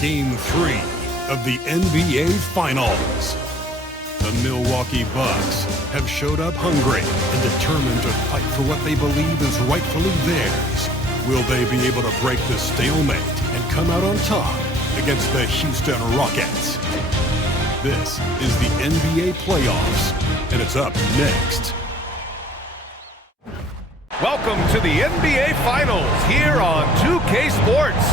Game 3 of the NBA Finals. The Milwaukee Bucks have showed up hungry and determined to fight for what they believe is rightfully theirs. Will they be able to break the stalemate and come out on top against the Houston Rockets? This is the NBA playoffs, and it's up next. Welcome to the NBA Finals here on 2K Sports.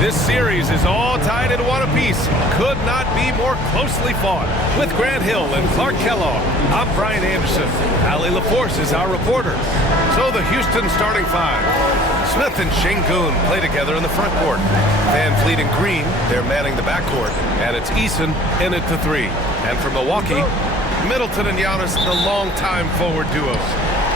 This series is all tied in one apiece. Could not be more closely fought. With Grant Hill and Clark Kellogg, I'm Brian Anderson. Allie LaForce is our reporter. So the Houston starting five. Smith and Şengün play together in the front court. Van Fleet and Green, they're manning the backcourt. And it's Eason in at the three. And for Milwaukee, Middleton and Giannis, the longtime forward duo.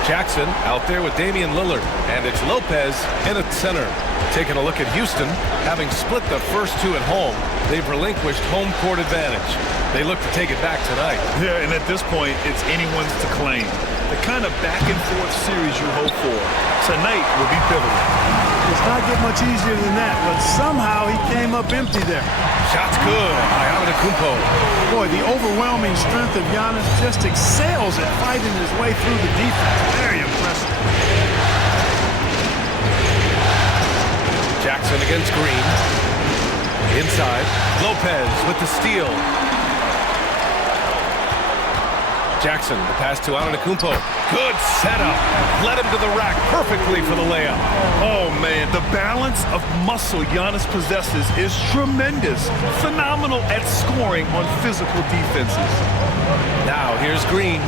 Jackson out there with Damian Lillard, and it's Lopez in at center. Taking a look at Houston, having split the first two at home, they've relinquished home court advantage. They look to take it back tonight. Yeah, and at this point, it's anyone's to claim. The kind of back-and-forth series you hope for tonight will be pivotal. It's not get much easier than that, but somehow he came up empty there. Shots good by Antetokounmpo. Boy, the overwhelming strength of Giannis just excels at fighting his way through the defense. Very impressive. Jackson against Green. Inside, Lopez with the steal. Jackson, the pass to Antetokounmpo. Good setup. Led him to the rack perfectly for the layup. Oh, man, the balance of muscle Giannis possesses is tremendous. Phenomenal at scoring on physical defenses. Now, here's Green.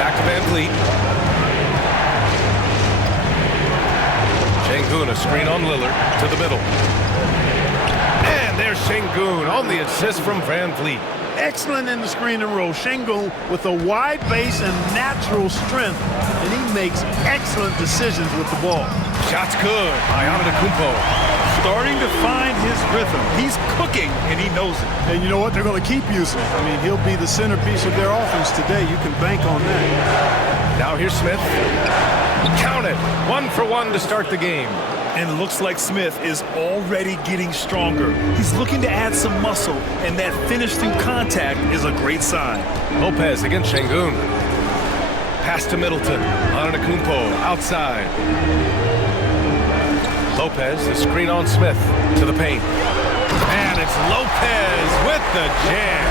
Back to Van Fleet. Şengün, a screen on Lillard to the middle. And there's Şengün on the assist from Van Fleet. Excellent in the screen and roll. Şengün with a wide base and natural strength, and he makes excellent decisions with the ball. Shots good by Antetokounmpo. Starting to find his rhythm. He's cooking, and he knows it. And you know what? They're going to keep using him. I mean, he'll be the centerpiece of their offense today. You can bank on that. Now here's Smith. Count it. 1 for 1 to start the game. And it looks like Smith is already getting stronger. He's looking to add some muscle, and that finish through contact is a great sign. Lopez against Şengün. Pass to Middleton. Antetokounmpo outside. Lopez, the screen on Smith to the paint. And it's Lopez with the jam.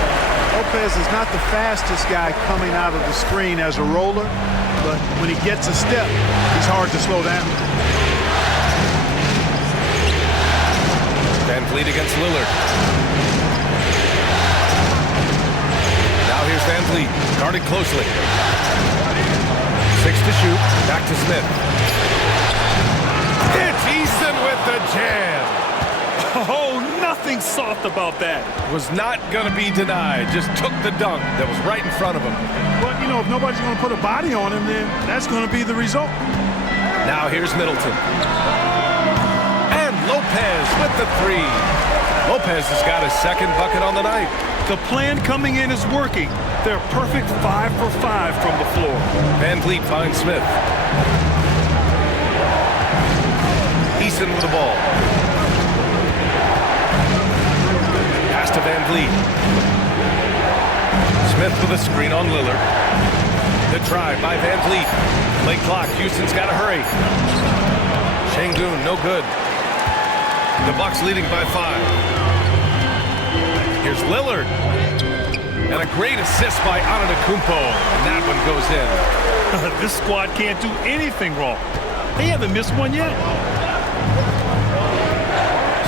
Lopez is not the fastest guy coming out of the screen as a roller, but when he gets a step, he's hard to slow down. Van Fleet against Lillard. Now here's Van Fleet, guarded closely. 6 to shoot, back to Smith. It's Eason with the jam. Oh, nothing soft about that. Was not going to be denied, just took the dunk that was right in front of him. But, you know, if nobody's going to put a body on him, then that's going to be the result. Now here's Middleton. Lopez with the three. Lopez has got his second bucket on the night. The plan coming in is working. They're perfect 5 for 5 from the floor. Van Fleet finds Smith. Eason with the ball. Pass to Van Fleet. Smith with a screen on Lillard. The try by Van Fleet. Late clock. Houston's got to hurry. Şengün, no good. The Bucks leading by 5. Here's Lillard. And a great assist by Antetokounmpo. And that one goes in. This squad can't do anything wrong. They haven't missed one yet.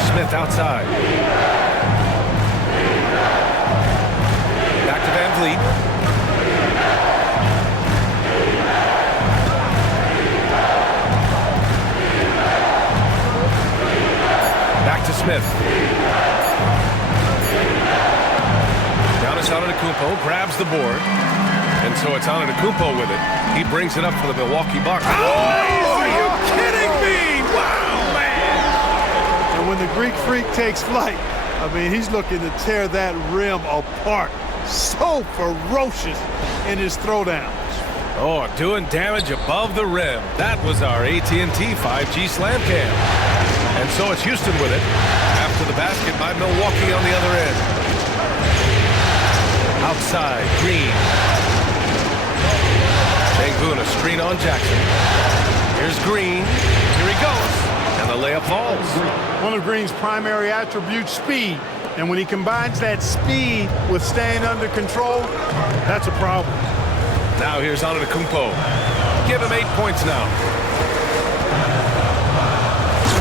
Smith outside. Back to Van Fleet. Back to Smith. Giannis Antetokounmpo grabs the board. And so it's Antetokounmpo with it. He brings it up for the Milwaukee Bucks. Oh, are you kidding me? Wow, man! And when the Greek Freak takes flight, I mean, he's looking to tear that rim apart. So ferocious in his throwdown. Oh, doing damage above the rim. That was our AT&T 5G slam cam. And so it's Houston with it. After the basket by Milwaukee on the other end. Outside, Green. Sengun, a screen on Jackson. Here's Green. Here he goes. And the layup falls. One of Green's primary attributes, speed. And when he combines that speed with staying under control, that's a problem. Now here's Antetokounmpo. Give him 8 points now.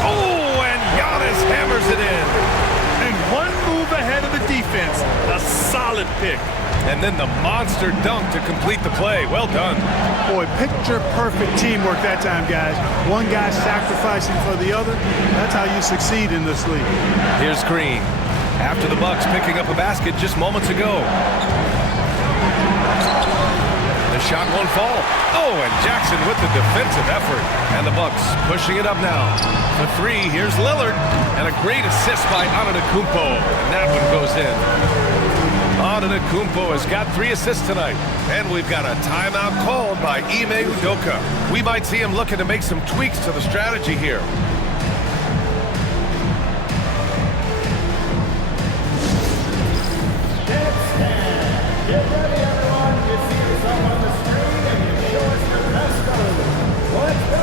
Oh, and Giannis hammers it in. And one move ahead of the defense. A solid pick. And then the monster dunk to complete the play. Well done. Boy, picture-perfect teamwork that time, guys. One guy sacrificing for the other. That's how you succeed in this league. Here's Green. After the Bucks picking up a basket just moments ago. The shot won't fall. Oh, and Jackson with the defensive effort. And the Bucks pushing it up now. For three, here's Lillard. And a great assist by Antetokounmpo. And that one goes in. Antetokounmpo has got 3 assists tonight. And we've got a timeout called by Ime Udoka. We might see him looking to make some tweaks to the strategy here. Get ready, everyone. You see yourself on the screen and you show us your best move. Let's go.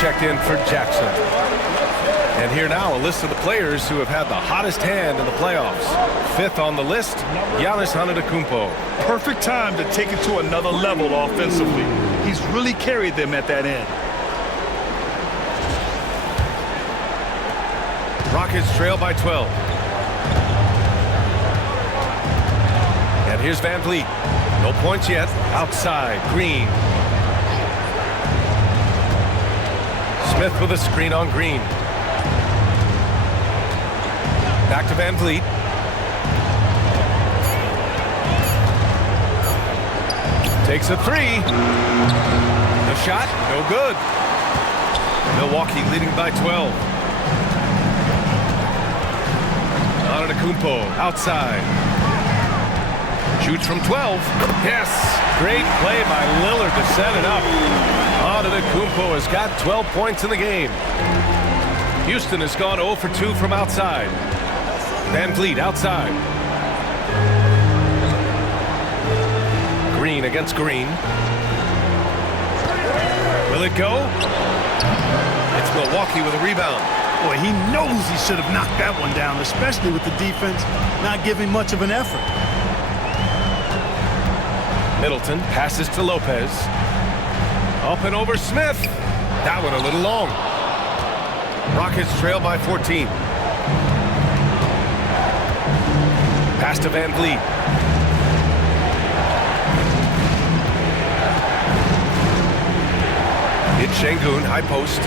Checked in for Jackson. And here now a list of the players who have had the hottest hand in the playoffs. 5th on the list, Giannis Antetokounmpo. Perfect time to take it to another level offensively. He's really carried them at that end. Rockets trail by 12. And here's Van Vliet. No points yet. Outside, Green. Smith with a screen on Green. Back to Van Vliet. Takes a 3. The shot, no good. Milwaukee leading by 12. Antetokounmpo outside. Shoots from 12. Yes! Great play by Lillard to set it up. Antetokounmpo has got 12 points in the game. Houston has gone 0 for 2 from outside. Van Vliet outside. Green against Green. Will it go? It's Milwaukee with a rebound. Boy, he knows he should have knocked that one down, especially with the defense not giving much of an effort. Middleton passes to Lopez. Up and over Smith. That one a little long. Rockets trail by 14. Pass to Van Vliet. It's Sengun, high post.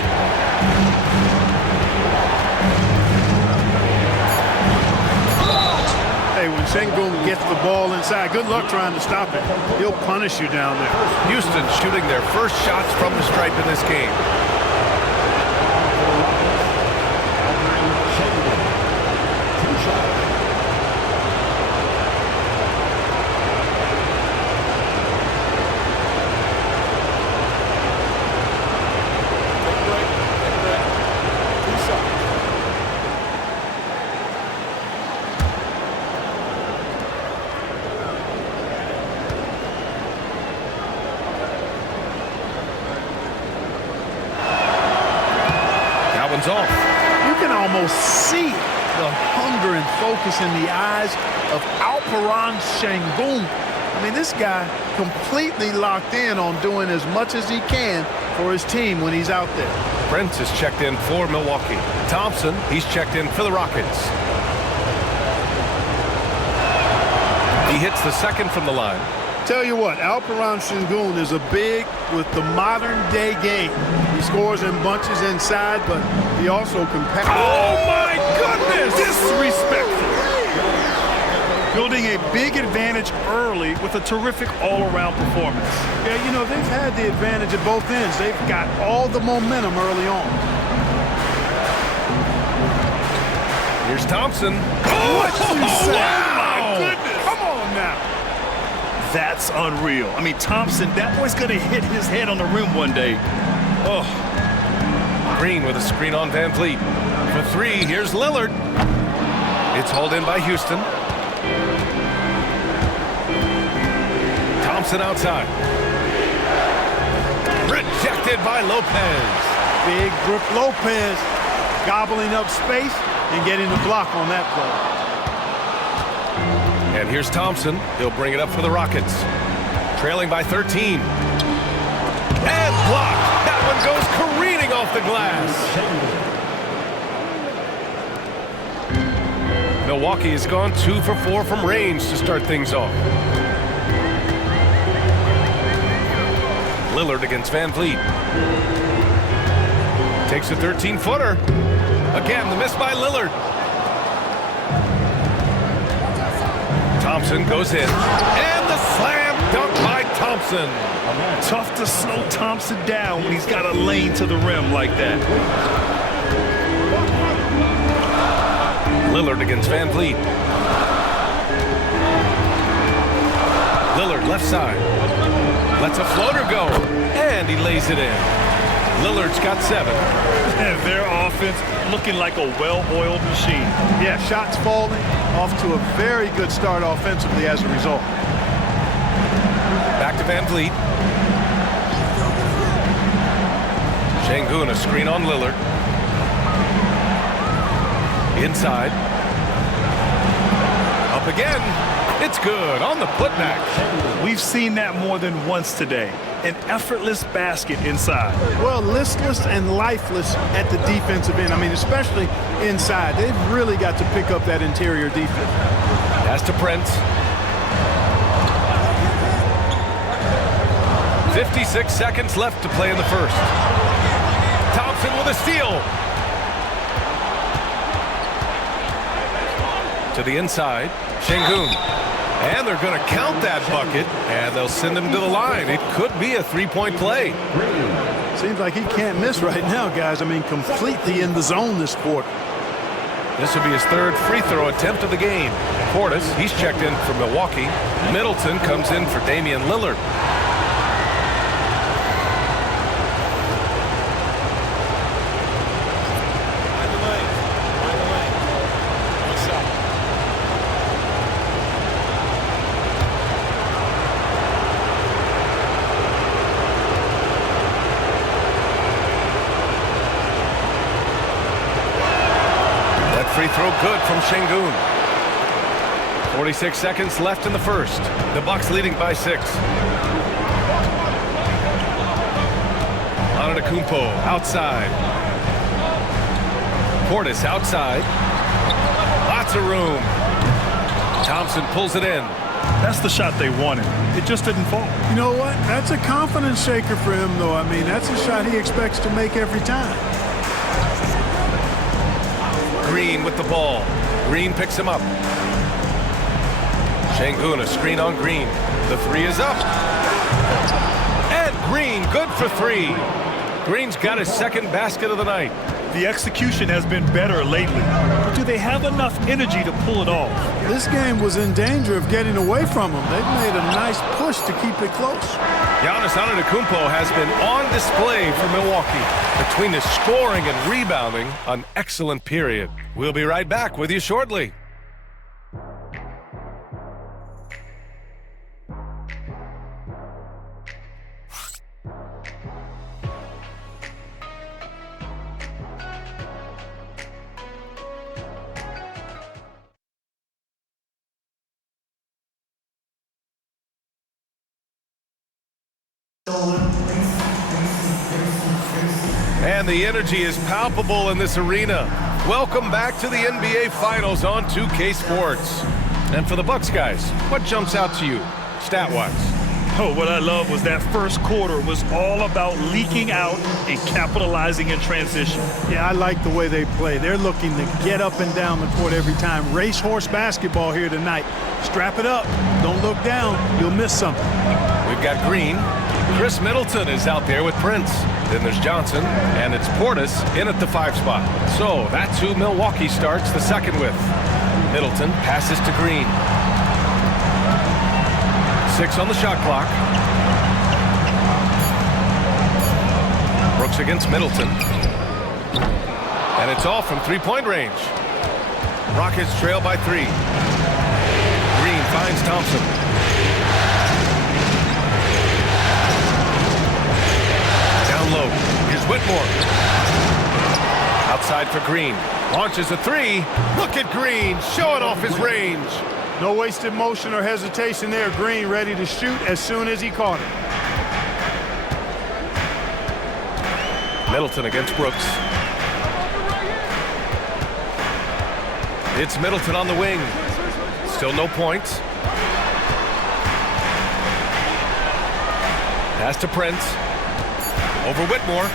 Hey, when Sengun gets the ball inside, good luck trying to stop it. He'll punish you down there. Houston shooting their first shots from the stripe in this game. one's off. You can almost see the hunger and focus in the eyes of Alperen Sengun. I mean, this guy completely locked in on doing as much as he can for his team when he's out there. Brent is checked in for Milwaukee. Thompson, he's checked in for the Rockets. He hits the second from the line. Tell you what, Alperen Sengun is a big with the modern-day game. He scores in bunches inside, but he also can pass. Oh, my goodness! Disrespectful. Building a big advantage early with a terrific all-around performance. Yeah, you know, they've had the advantage at both ends. They've got all the momentum early on. Here's Thompson. What you say? Oh, my goodness! Come on now. That's unreal. I mean, Thompson, that boy's going to hit his head on the rim one day. Oh. Green with a screen on Van Vliet. For three, here's Lillard. It's hauled in by Houston. Thompson outside. Rejected by Lopez. Big Brook Lopez gobbling up space and getting the block on that play. And here's Thompson. He'll bring it up for the Rockets. Trailing by 13. And blocked. That one goes careening off the glass. Milwaukee has gone 2 for 4 from range to start things off. Lillard against Van Vliet. Takes a 13-footer. Again, the miss by Lillard. Thompson goes in. And the slam dunk by Thompson. Tough to slow Thompson down when he's got a lane to the rim like that. Lillard against Van Vliet. Lillard left side. Lets a floater go. And he lays it in. Lillard's got 7. And their offense looking like a well-oiled machine. Yeah, shots falling, off to a very good start offensively as a result. Back to Van Vliet. Sengun, a screen on Lillard. Inside. Up again. It's good on the putback. We've seen that more than once today. An effortless basket inside. Well, listless and lifeless at the defensive end. I mean, especially inside. They've really got to pick up that interior defense. Pass to Prince. 56 seconds left to play in the first. Thompson with a steal. To the inside. Sengun. And they're going to count that bucket, and they'll send him to the line. It could be a 3-point play. Seems like he can't miss right now, guys. I mean, completely in the zone this quarter. This will be his 3rd free throw attempt of the game. Portis, he's checked in for Milwaukee. Middleton comes in for Damian Lillard. Free throw good from Sengun. 46 seconds left in the first. The Bucks leading by 6. Antetokounmpo outside. Portis outside. Lots of room. Thompson pulls it in. That's the shot they wanted. It just didn't fall. You know what? That's a confidence shaker for him, though. I mean, that's a shot he expects to make every time. Green with the ball. Green picks him up. Sengun, a screen on Green. The 3 is up. And Green, good for 3. Green's got his 2nd basket of the night. The execution has been better lately. But do they have enough energy to pull it off? This game was in danger of getting away from them. They've made a nice push to keep it close. Giannis Antetokounmpo has been on display for Milwaukee. Between his scoring and rebounding, an excellent period. We'll be right back with you shortly. Man, the energy is palpable in this arena. Welcome back to the NBA Finals on 2K Sports. And for the Bucks guys, what jumps out to you, stat-wise? Oh, what I love was that first quarter was all about leaking out and capitalizing in transition. Yeah, I like the way they play. They're looking to get up and down the court every time. Racehorse basketball here tonight. Strap it up. Don't look down. You'll miss something. We've got Green. Chris Middleton is out there with Prince. Then there's Johnson, and it's Portis in at the 5 spot. So that's who Milwaukee starts the second with. Middleton passes to Green. 6 on the shot clock. Brooks against Middleton. And it's all from three-point range. Rockets trail by 3. Green finds Thompson. Down low. Here's Whitmore. Outside for Green. Launches a 3. Look at Green showing off his range. No wasted motion or hesitation there. Green ready to shoot as soon as he caught it. Middleton against Brooks. It's Middleton on the wing. Still no points. Pass to Prince. Over Whitmore.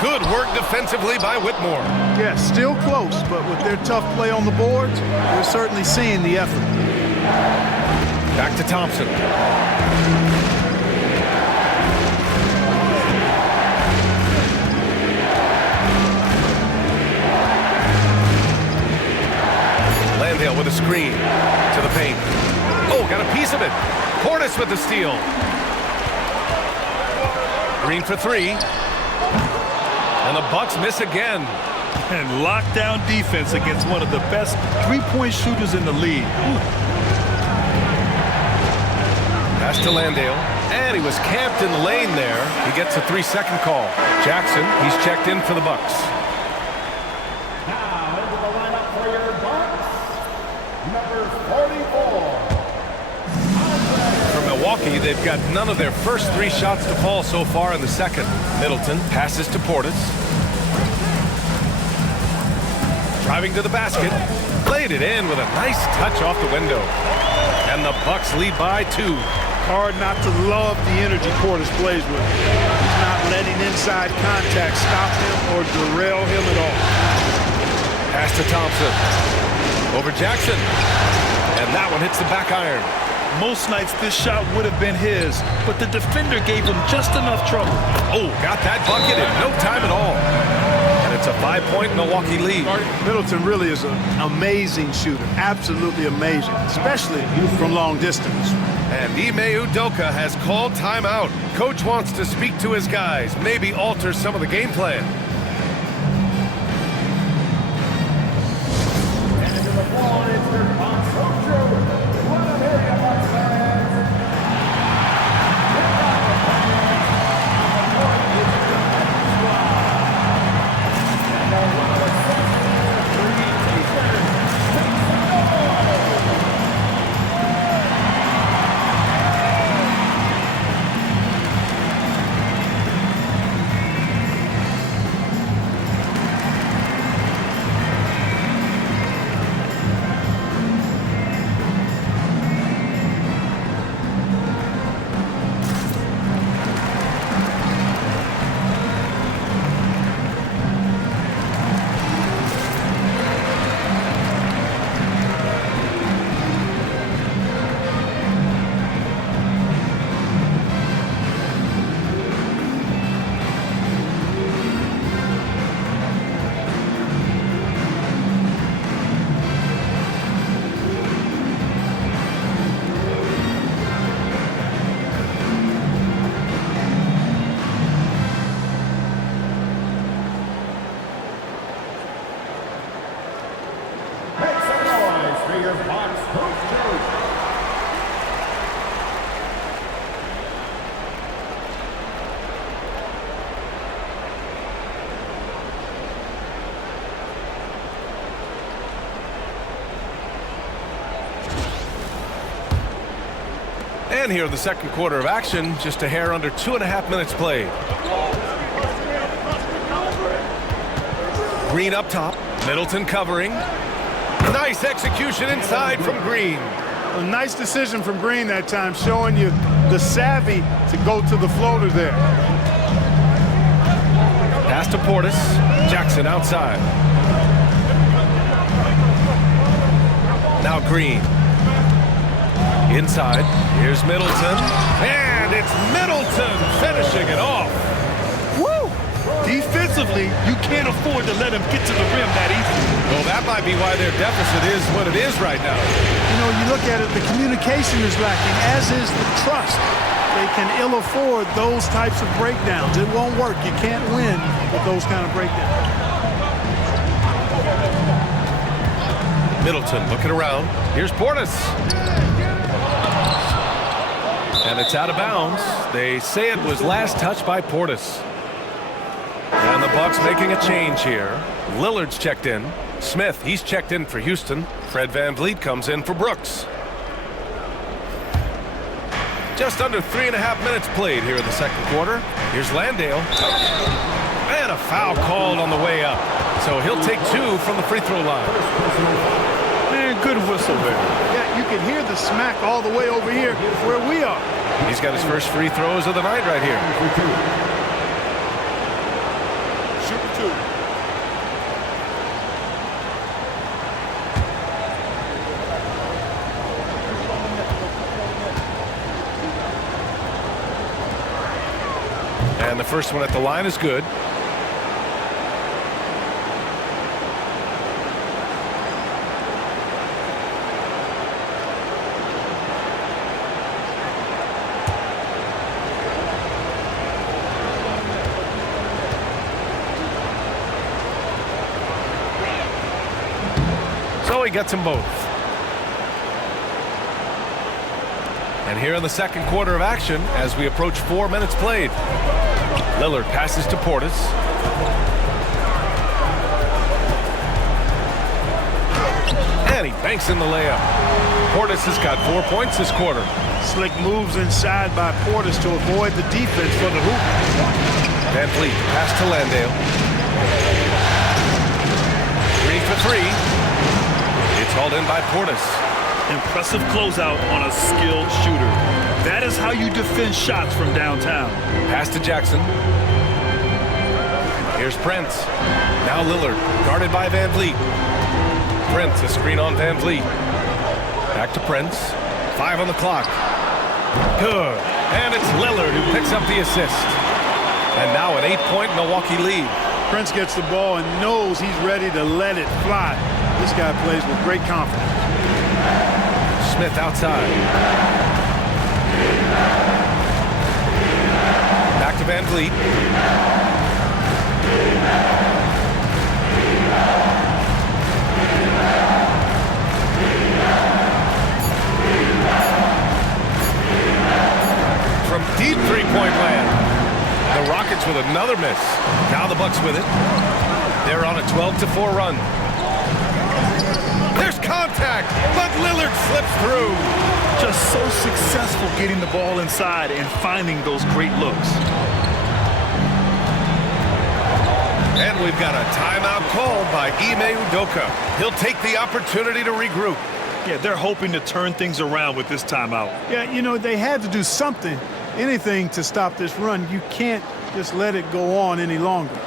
Good work defensively by Whitmore. Yeah, still close, but with their tough play on the boards, we're certainly seeing the effort. Back to Thompson. Landale with a screen to the paint. Oh, got a piece of it. Portis with the steal. Green for 3. And the Bucks miss again. And lockdown defense against one of the best three-point shooters in the league. Pass to Landale. And he was camped in the lane there. He gets a 3-second call. Jackson, he's checked in for the Bucks. Now into the lineup for your Bucks, number 44. For Milwaukee, they've got none of their first 3 shots to fall so far in the second. Middleton passes to Portis. Driving to the basket. Laid it in with a nice touch off the window. And the Bucks lead by 2. Hard not to love the energy Portis plays with. He's not letting inside contact stop him or derail him at all. Pass to Thompson. Over Jackson. And that one hits the back iron. Most nights this shot would have been his, but the defender gave him just enough trouble. Oh, got that bucket in no time at all. And it's a 5-point Milwaukee lead. Middleton really is an amazing shooter. Absolutely amazing, especially from long distance. And Ime Udoka has called timeout. Coach wants to speak to his guys, maybe alter some of the game plan. And into the floor, it's your Bucks coach. What a area, Bucks fans. And here in the second quarter of action, just a hair under 2.5 minutes played. Green up top, Middleton covering. Nice execution inside from Green. A nice decision from Green that time, showing you the savvy to go to the floater there. Pass to Portis. Jackson outside. Now Green. Inside. Here's Middleton. And it's Middleton finishing it off. Woo! Defensively, you can't afford to let him get to the rim that easily. Well, that might be why their deficit is what it is right now. You know, you look at it, the communication is lacking, as is the trust. They can ill afford those types of breakdowns. It won't work. You can't win with those kind of breakdowns. Middleton looking around. Here's Portis. And it's out of bounds. They say it was last touched by Portis. And the Bucks making a change here. Lillard's checked in. Smith, he's checked in for Houston. Fred VanVleet comes in for Brooks. Just under 3.5 minutes played here in the second quarter. Here's Landale. And a foul called on the way up. So he'll take 2 from the free throw line. Man, good whistle there. Yeah, you can hear the smack all the way over here where we are. He's got his first free throws of the night right here. Shooting 2. And the first one at the line is good. So he gets them both. And here in the second quarter of action, as we approach 4 minutes played, Lillard passes to Portis. And he banks in the layup. Portis has got 4 points this quarter. Slick moves inside by Portis to avoid the defense for the hoop. VanVleet pass to Landale. Green for 3. It's hauled in by Portis. Impressive closeout on a skilled shooter. That is how you defend shots from downtown. Pass to Jackson. Here's Prince. Now Lillard, guarded by VanVleet. Prince, a screen on VanVleet. Back to Prince. 5 on the clock. Good. And it's Lillard who picks up the assist. And now an 8-point Milwaukee lead. Prince gets the ball and knows he's ready to let it fly. This guy plays with great confidence. Smith outside. Back to VanVleet. From deep three-point land. The Rockets with another miss. Now the Bucks with it. They're on a 12-4 run. There's contact, but Lillard slips through. Just so successful getting the ball inside and finding those great looks. And we've got a timeout called by Ime Udoka. He'll take the opportunity to regroup. Yeah, they're hoping to turn things around with this timeout. Yeah, you know, they had to do something, anything to stop this run. You can't just let it go on any longer.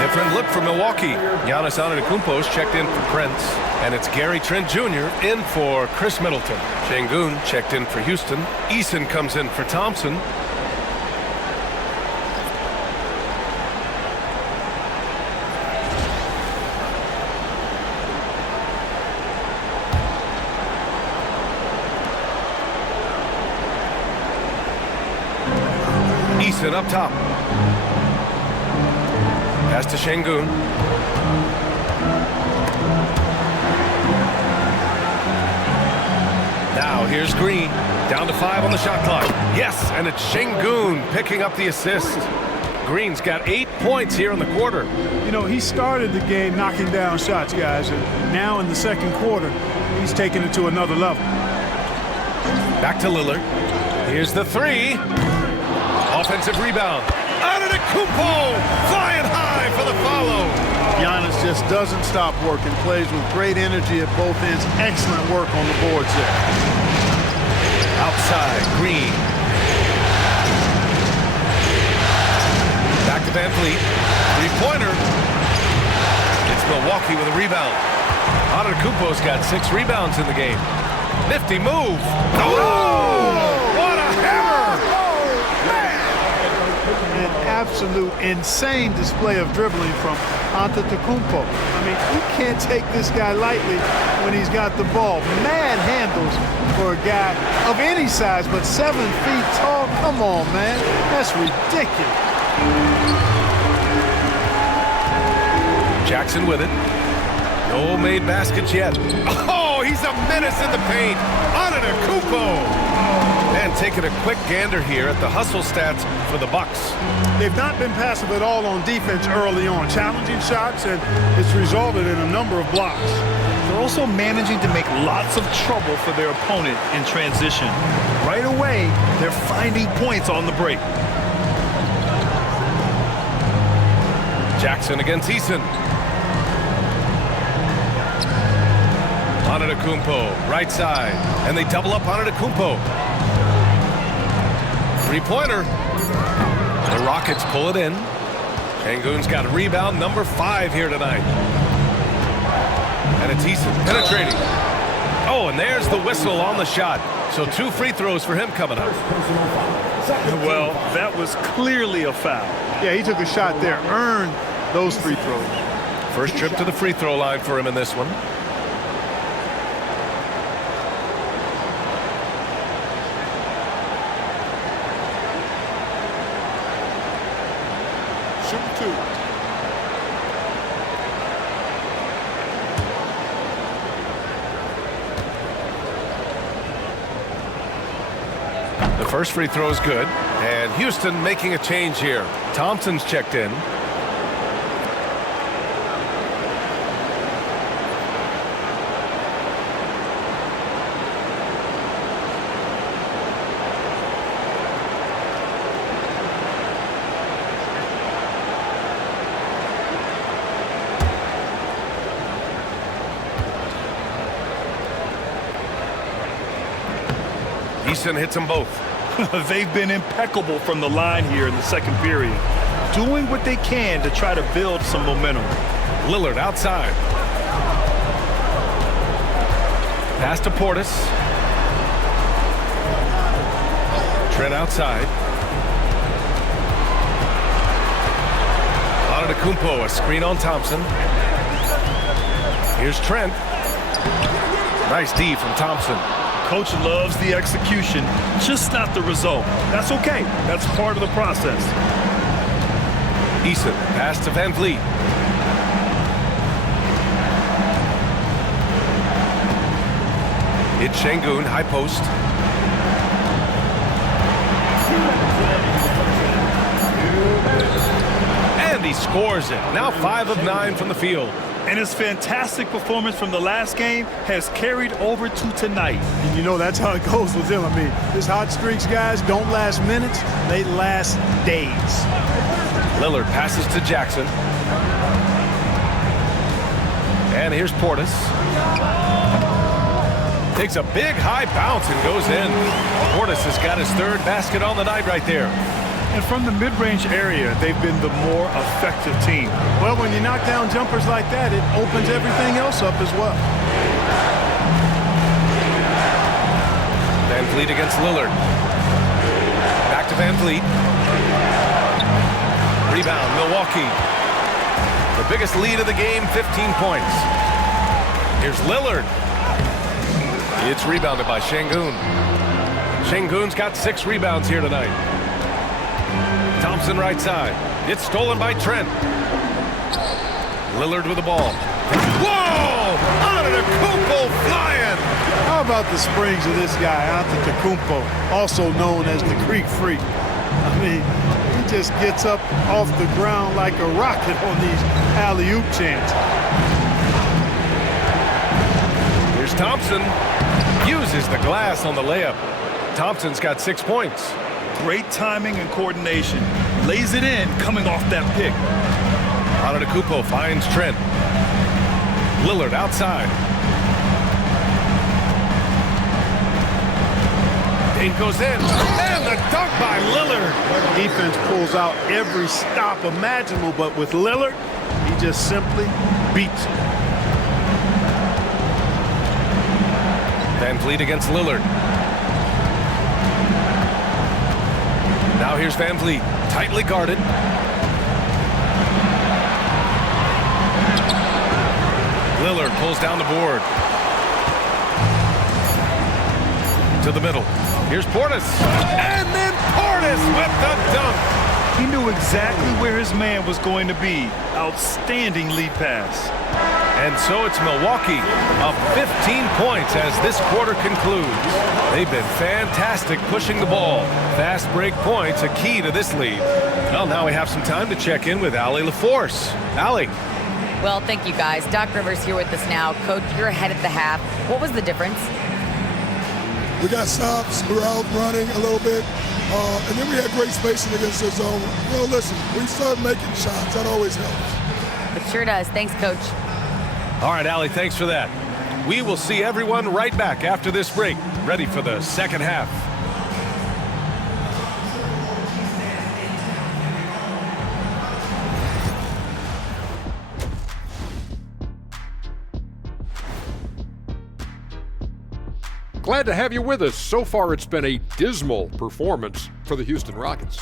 Different look for Milwaukee. Giannis Antetokounmpo's checked in for Prince. And it's Gary Trent Jr. in for Chris Middleton. Şengün checked in for Houston. Eason comes in for Thompson. Eason up top. Pass to Şengün. Now here's Green. Down to 5 on the shot clock. Yes, and it's Şengün picking up the assist. Green's got 8 points here in the quarter. You know, he started the game knocking down shots, guys, and now in the second quarter, he's taking it to another level. Back to Lillard. Here's the 3. Offensive rebound. Antetokounmpo flying high for the follow. Giannis just doesn't stop working, plays with great energy at both ends. Excellent work on the boards there. Outside, Green. Back to Van Fleet. Three-pointer. It's Milwaukee with a rebound. Antetokounmpo's got 6 rebounds in the game. Nifty move. Oh! What a hammer! An absolute insane display of dribbling from Antetokounmpo. I mean, you can't take this guy lightly when he's got the ball. Mad handles for a guy of any size, but 7 feet tall. Come on, man. That's ridiculous. Jackson with it. No made baskets yet. Oh, he's a menace in the paint. Antetokounmpo. And taking a quick gander here at the hustle stats for the Bucks. They've not been passive at all on defense early on, challenging shots, and it's resulted in a number of blocks. They're also managing to make lots of trouble for their opponent in transition. Right away, they're finding points on the break. Jackson against Eason. Antetokounmpo, right side. And they double up Antetokounmpo. Three-pointer. The Rockets pull it in. Şengün's got a rebound, number 5 here tonight. And it's Eason penetrating. Oh, and there's the whistle on the shot. So 2 free throws for him coming up. Well, that was clearly a foul. Yeah, he took a shot there, earned those free throws. First trip to the free throw line for him in this one. Shoot 2. The first free throw is good. And Houston making a change here. Thompson's checked in. Eason hits them both. They've been impeccable from the line here in the second period, doing what they can to try to build some momentum. Lillard outside. Pass to Portis. Trent outside. Antetokounmpo, a screen on Thompson. Here's Trent. Nice D from Thompson. Coach loves the execution, just not the result. That's okay. That's part of the process. Eason, pass to Van Vliet. It's Şengün, high post. And he scores it. Now 5 of 9 from the field. And his fantastic performance from the last game has carried over to tonight. And you know, that's how it goes with him. I mean, his hot streaks, guys, don't last minutes. They last days. Lillard passes to Jackson. And here's Portis. Takes a big high bounce and goes in. Portis has got his 3rd basket on the night right there. And from the mid-range area, they've been the more effective team. Well, when you knock down jumpers like that, it opens everything else up as well. Van Vliet against Lillard. Back to Van Vliet. Rebound, Milwaukee. The biggest lead of the game, 15 points. Here's Lillard. It's rebounded by Şengün. Şengün's got 6 rebounds here tonight. Thompson right side. It's stolen by Trent. Lillard with the ball. Whoa! Antetokounmpo flying! How about the springs of this guy, Antetokounmpo, also known as the Greek Freak? I mean, he just gets up off the ground like a rocket on these alley-oop chances. Here's Thompson. Uses the glass on the layup. Thompson's got 6 points. Great timing and coordination. Lays it in coming off that pick. Antetokounmpo finds Trent. Lillard outside. Dane goes in. And the dunk by Lillard. Defense pulls out every stop imaginable, but with Lillard, he just simply beats him. Van Vliet against Lillard. Now here's Van Vliet, tightly guarded. Lillard pulls down the board. To the middle. Here's Portis. And then Portis with the dunk. He knew exactly where his man was going to be. Outstanding lead pass. And so it's Milwaukee up 15 points as this quarter concludes. They've been fantastic pushing the ball. Fast break points a key to this lead. Well, now we have some time to check in with Allie LaForce. Allie. Well, thank you, guys. Doc Rivers here with us now. Coach, you're ahead at the half. What was the difference? We got stops. We were out running a little bit. And then we had great spacing against the zone. Well, listen, we started making shots. That always helps. It sure does. Thanks, Coach. All right, Allie, thanks for that. We will see everyone right back after this break, ready for the second half. Glad to have you with us. So far, it's been a dismal performance for the Houston Rockets.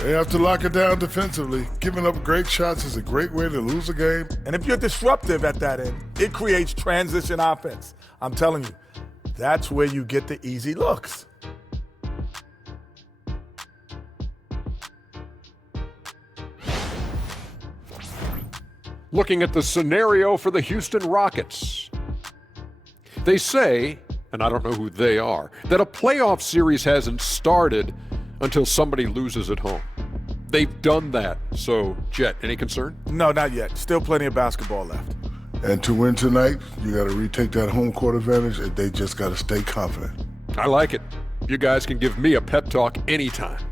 They have to lock it down defensively. Giving up great shots is a great way to lose a game. And if you're disruptive at that end, it creates transition offense. I'm telling you, that's where you get the easy looks. Looking at the scenario for the Houston Rockets. They say, and I don't know who they are, that a playoff series hasn't started until somebody loses at home. They've done that. So, Jet, any concern? No, not yet. Still plenty of basketball left. And to win tonight, you got to retake that home court advantage, and they just got to stay confident. I like it. You guys can give me a pep talk anytime.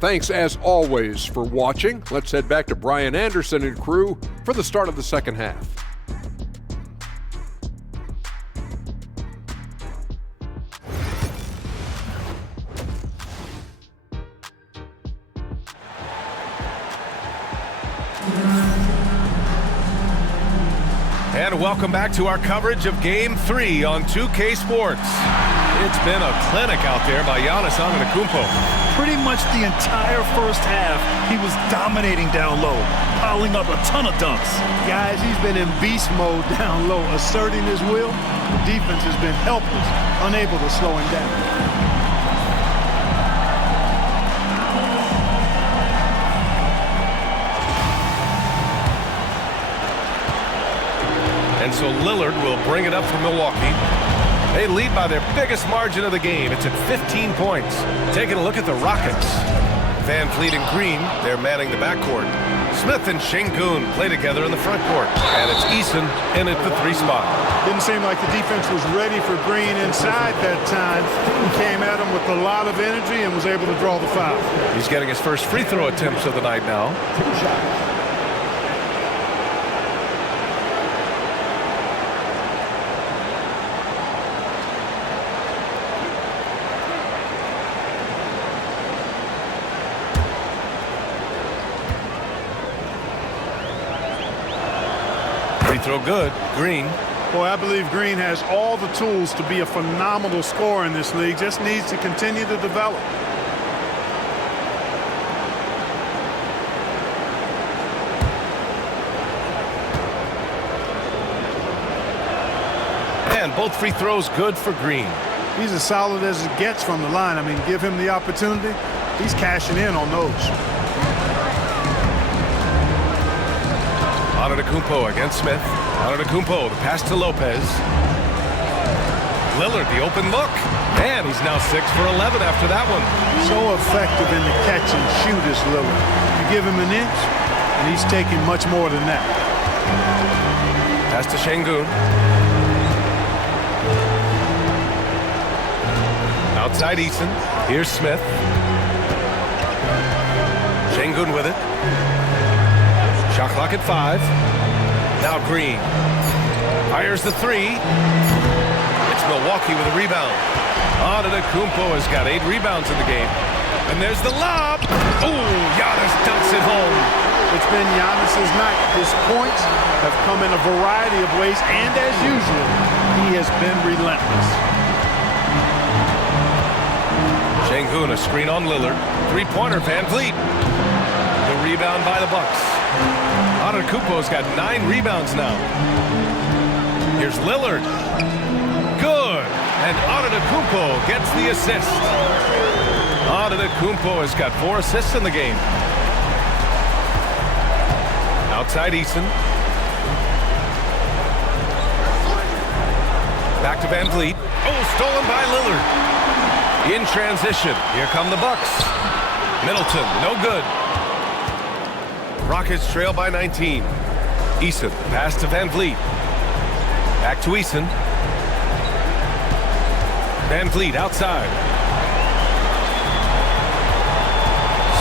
Thanks, as always, for watching. Let's head back to Brian Anderson and crew for the start of the second half. And welcome back to our coverage of Game 3 on 2K Sports. It's been a clinic out there by Giannis Antetokounmpo. Pretty much the entire first half, he was dominating down low, piling up a ton of dunks. Guys, he's been in beast mode down low, asserting his will. The defense has been helpless, unable to slow him down. And so Lillard will bring it up for Milwaukee. They lead by their biggest margin of the game. It's at 15 points. Taking a look at the Rockets. Van Vliet and Green, they're manning the backcourt. Smith and Şengün play together in the front court. And it's Eason in at the 3 spot. Didn't seem like the defense was ready for Green inside that time. He came at him with a lot of energy and was able to draw the foul. He's getting his first free throw attempts of the night now. Free throw good. Green. Boy, I believe Green has all the tools to be a phenomenal scorer in this league. Just needs to continue to develop. And both free throws good for Green. He's as solid as it gets from the line. I mean, give him the opportunity. He's cashing in on those. Antetokounmpo against Smith. Antetokounmpo, the pass to Lopez. Lillard, the open look. And he's now 6 for 11 after that one. So effective in the catch and shoot is Lillard. You give him an inch, and he's taking much more than that. Pass to Şengün. Outside Eason. Here's Smith. Şengün with it. Shot clock at 5. Now Green. Fires the 3. It's Milwaukee with a rebound. Antetokounmpo has got 8 rebounds in the game. And there's the lob. Ooh, Giannis dunks it home. It's been Giannis's night. His points have come in a variety of ways, and as usual, he has been relentless. Şengün, a screen on Lillard. Three-pointer, Van Vliet. The rebound by the Bucks. Antetokounmpo's got 9 rebounds now. Here's Lillard. Good. And Antetokounmpo gets the assist. Antetokounmpo has got 4 assists in the game. Outside Eason. Back to Van Vliet. Oh, stolen by Lillard. In transition, here come the Bucks. Middleton, no good. Rockets trail by 19. Eason, pass to Van Vliet. Back to Eason. Van Vliet outside.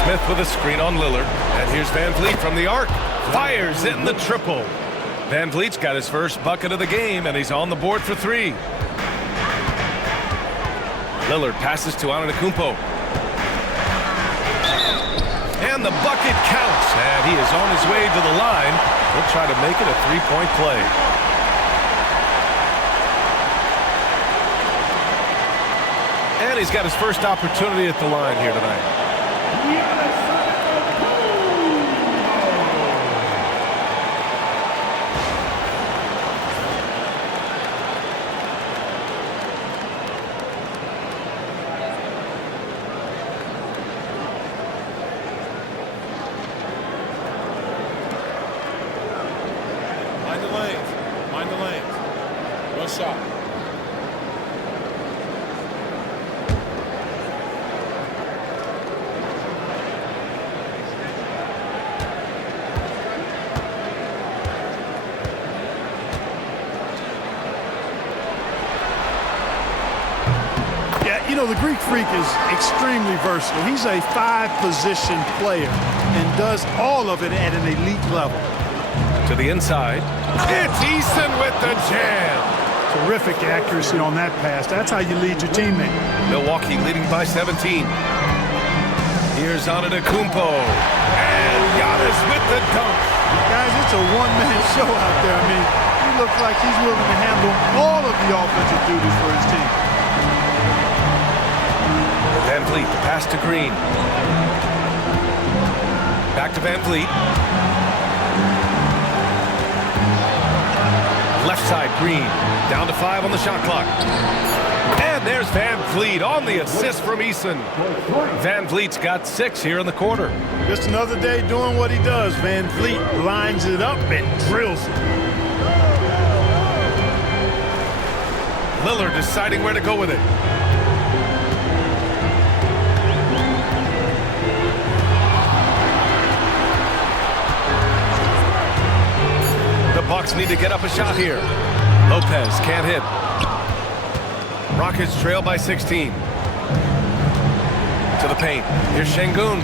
Smith with a screen on Lillard. And here's Van Vliet from the arc. Fires in the triple. Van Vliet's got his first bucket of the game, and he's on the board for 3. Lillard passes to Antetokounmpo. And the bucket counts. And he is on his way to the line. He'll try to make it a 3-point play. And he's got his first opportunity at the line here tonight. You know, the Greek Freak is extremely versatile. He's a 5-position player and does all of it at an elite level. To the inside. It's Eason with the jam. Terrific accuracy on that pass. That's how you lead your teammate. Milwaukee leading by 17. Here's Antetokounmpo. And Giannis with the dunk. Guys, it's a one-man show out there. I mean, he looks like he's willing to handle all of the offensive duties for his team. Van Vliet, the pass to Green. Back to Van Vliet. Left side, Green. Down to 5 on the shot clock. And there's Van Vliet on the assist from Eason. Van Vliet's got 6 here in the quarter. Just another day doing what he does. Van Vliet lines it up and drills it. Lillard deciding where to go with it. Bucks need to get up a shot here. Lopez can't hit. Rockets trail by 16. To the paint. Here's Şengün.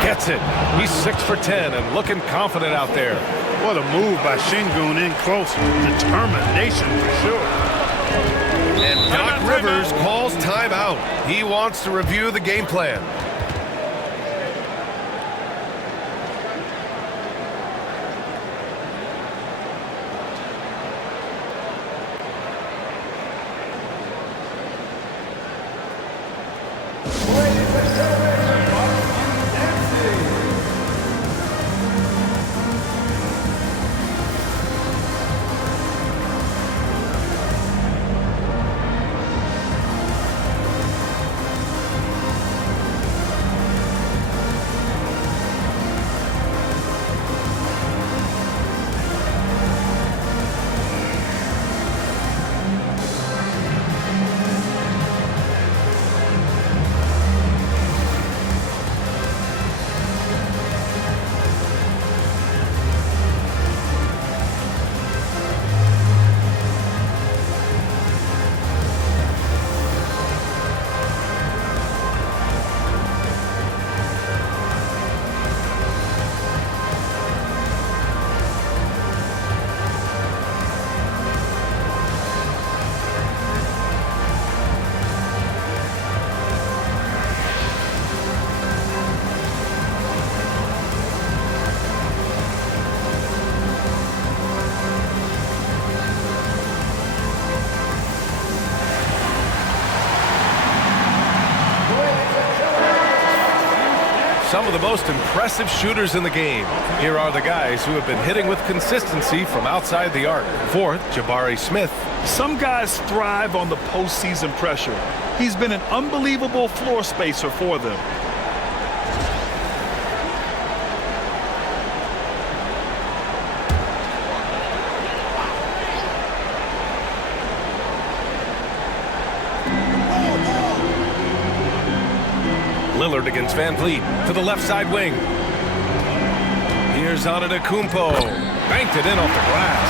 Gets it. He's 6 for 10 and looking confident out there. What a move by Şengün in close. Determination for sure. And Doc Rivers calls timeout. He wants to review the game plan. Some of the most impressive shooters in the game. Here are the guys who have been hitting with consistency from outside the arc. Fourth, Jabari Smith. Some guys thrive on the postseason pressure. He's been an unbelievable floor spacer for them. Lillard against Van Vliet to the left side wing. Here's Antetokounmpo. Banked it in off the glass.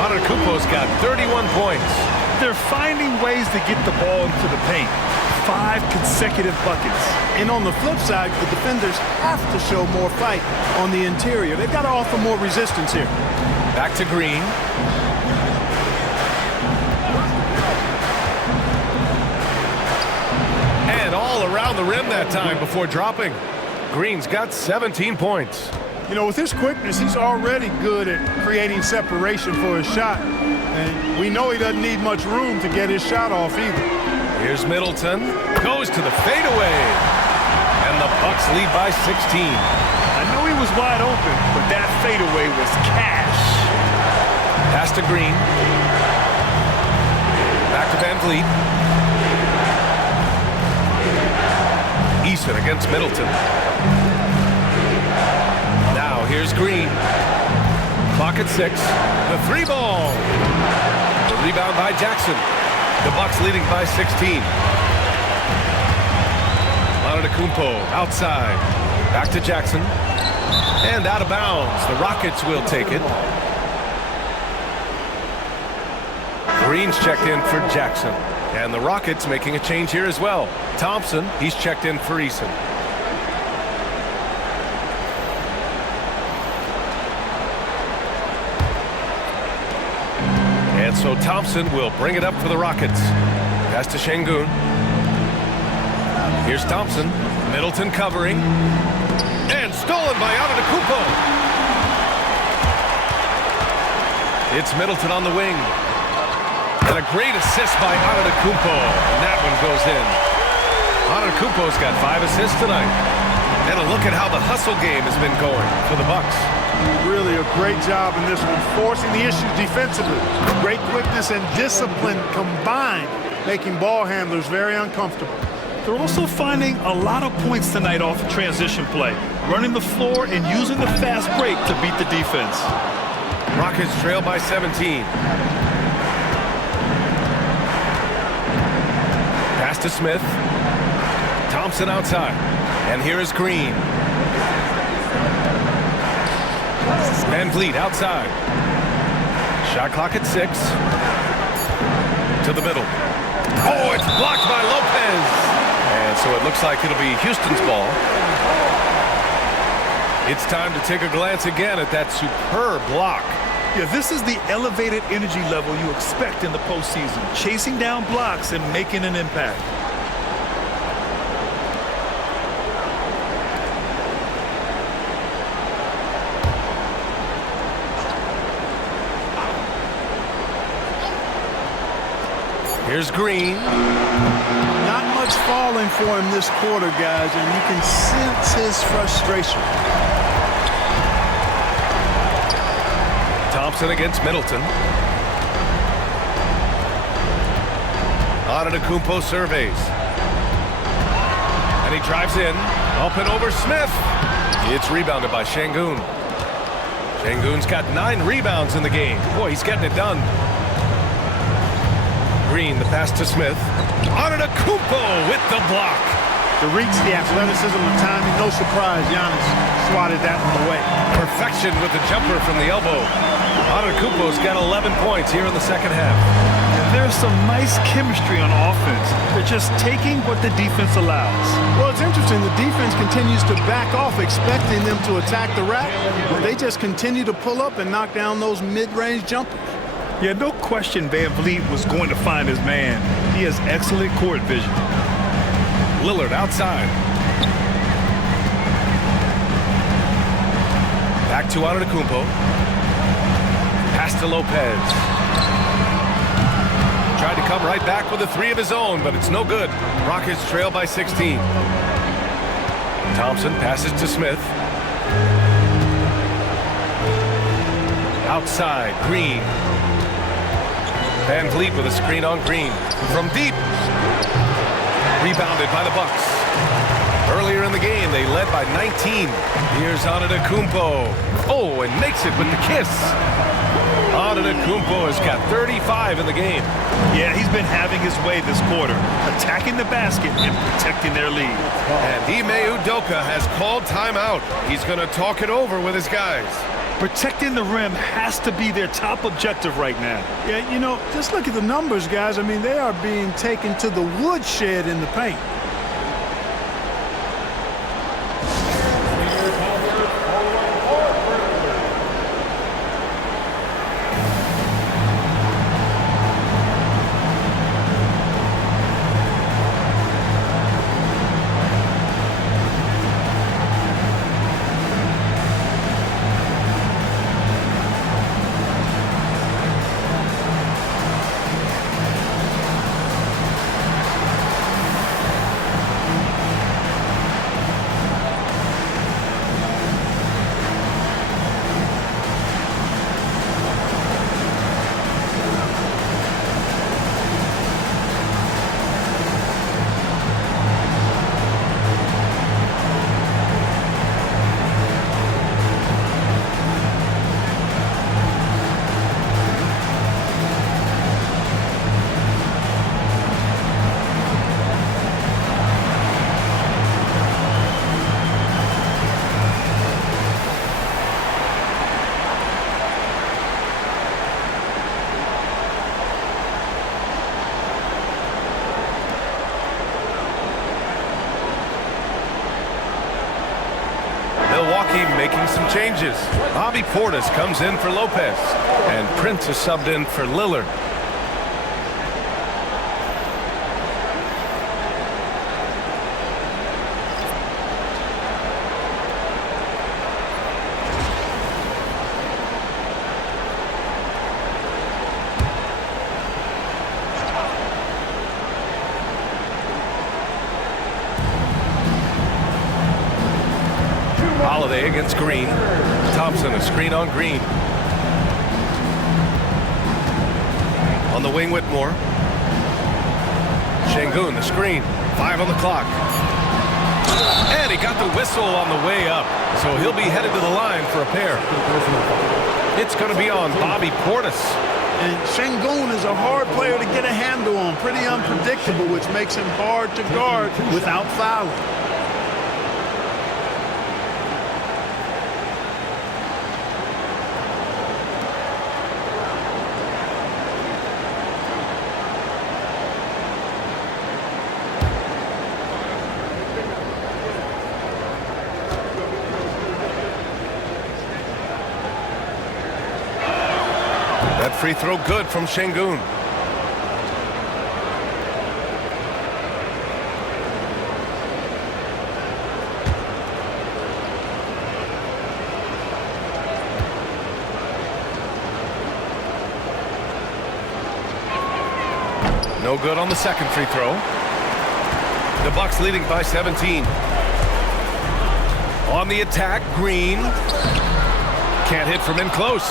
Antetokounmpo's got 31 points. They're finding ways to get the ball into the paint. 5 consecutive buckets. And on the flip side, the defenders have to show more fight on the interior. They've got to offer more resistance here. Back to Green. And all around the rim that time before dropping. Green's got 17 points. You know, with his quickness, he's already good at creating separation for his shot. And we know he doesn't need much room to get his shot off either. Here's Middleton. Goes to the fadeaway. And the Bucks lead by 16. I know he was wide open, but that fadeaway was cash. Pass to Green. Back to Van Vliet. Eason against Middleton. Now here's Green. Clock at 6. The 3-ball. The rebound by Jackson. The Bucks leading by 16. Antetokounmpo outside. Back to Jackson. And out of bounds. The Rockets will take it. Green's checked in for Jackson. And the Rockets making a change here as well. Thompson, he's checked in for Eason. And so Thompson will bring it up for the Rockets. Pass to Şengün. Here's Thompson. Middleton covering. And stolen by Antetokounmpo. It's Middleton on the wing. And a great assist by Antetokounmpo. And that one goes in. Antetokounmpo's got 5 assists tonight. And a look at how the hustle game has been going for the Bucks. Really a great job in this one, forcing the issues defensively. Great quickness and discipline combined, making ball handlers very uncomfortable. They're also finding a lot of points tonight off of transition play, running the floor and using the fast break to beat the defense. Rockets trail by 17. Pass to Smith. Thompson outside. And here is Green. Van Vliet outside. Shot clock at 6. To the middle. Oh, it's blocked by Lopez. And so it looks like it'll be Houston's ball. It's time to take a glance again at that superb block. Yeah, this is the elevated energy level you expect in the postseason. Chasing down blocks and making an impact. Here's Green. Not much falling for him this quarter, guys, and you can sense his frustration. Thompson against Middleton. Antetokounmpo surveys. And he drives in. Up and over Smith. It's rebounded by Şengün. Şengün's got 9 rebounds in the game. Boy, he's getting it done. Green, the pass to Smith. Antetokounmpo with the block. The reach, the athleticism, the timing, no surprise, Giannis swatted that one away. Perfection with the jumper from the elbow. Antetokounmpo's got 11 points here in the second half. And there's some nice chemistry on offense. They're just taking what the defense allows. Well, it's interesting. The defense continues to back off, expecting them to attack the rack, but they just continue to pull up and knock down those mid-range jumpers. Yeah, no question Van Vliet was going to find his man. He has excellent court vision. Lillard outside. Back to Antetokounmpo. Pass to Lopez. Tried to come right back with a 3 of his own, but it's no good. Rockets trail by 16. Thompson passes to Smith. Outside, Green. Van Vliet with a screen on Green. From deep. Rebounded by the Bucks. Earlier in the game, they led by 19. Here's Antetokounmpo. Oh, and makes it with the kiss. Antetokounmpo has got 35 in the game. Yeah, he's been having his way this quarter, attacking the basket and protecting their lead. And Ime Udoka has called timeout. He's going to talk it over with his guys. Protecting the rim has to be their top objective right now. Yeah, you know, just look at the numbers, guys. I mean, they are being taken to the woodshed in the paint. Milwaukee making some changes. Bobby Portis comes in for Lopez. And Prince is subbed in for Lillard. Holiday against Green. Thompson, a screen on Green. On the wing, Whitmore. Şengün, the screen. 5 on the clock. And he got the whistle on the way up. So he'll be headed to the line for a pair. It's going to be on Bobby Portis. And Şengün is a hard player to get a handle on. Pretty unpredictable, which makes him hard to guard without fouling. That free throw good from Şengün. No good on the second free throw. The Bucks leading by 17. On the attack, Green. Can't hit from in close.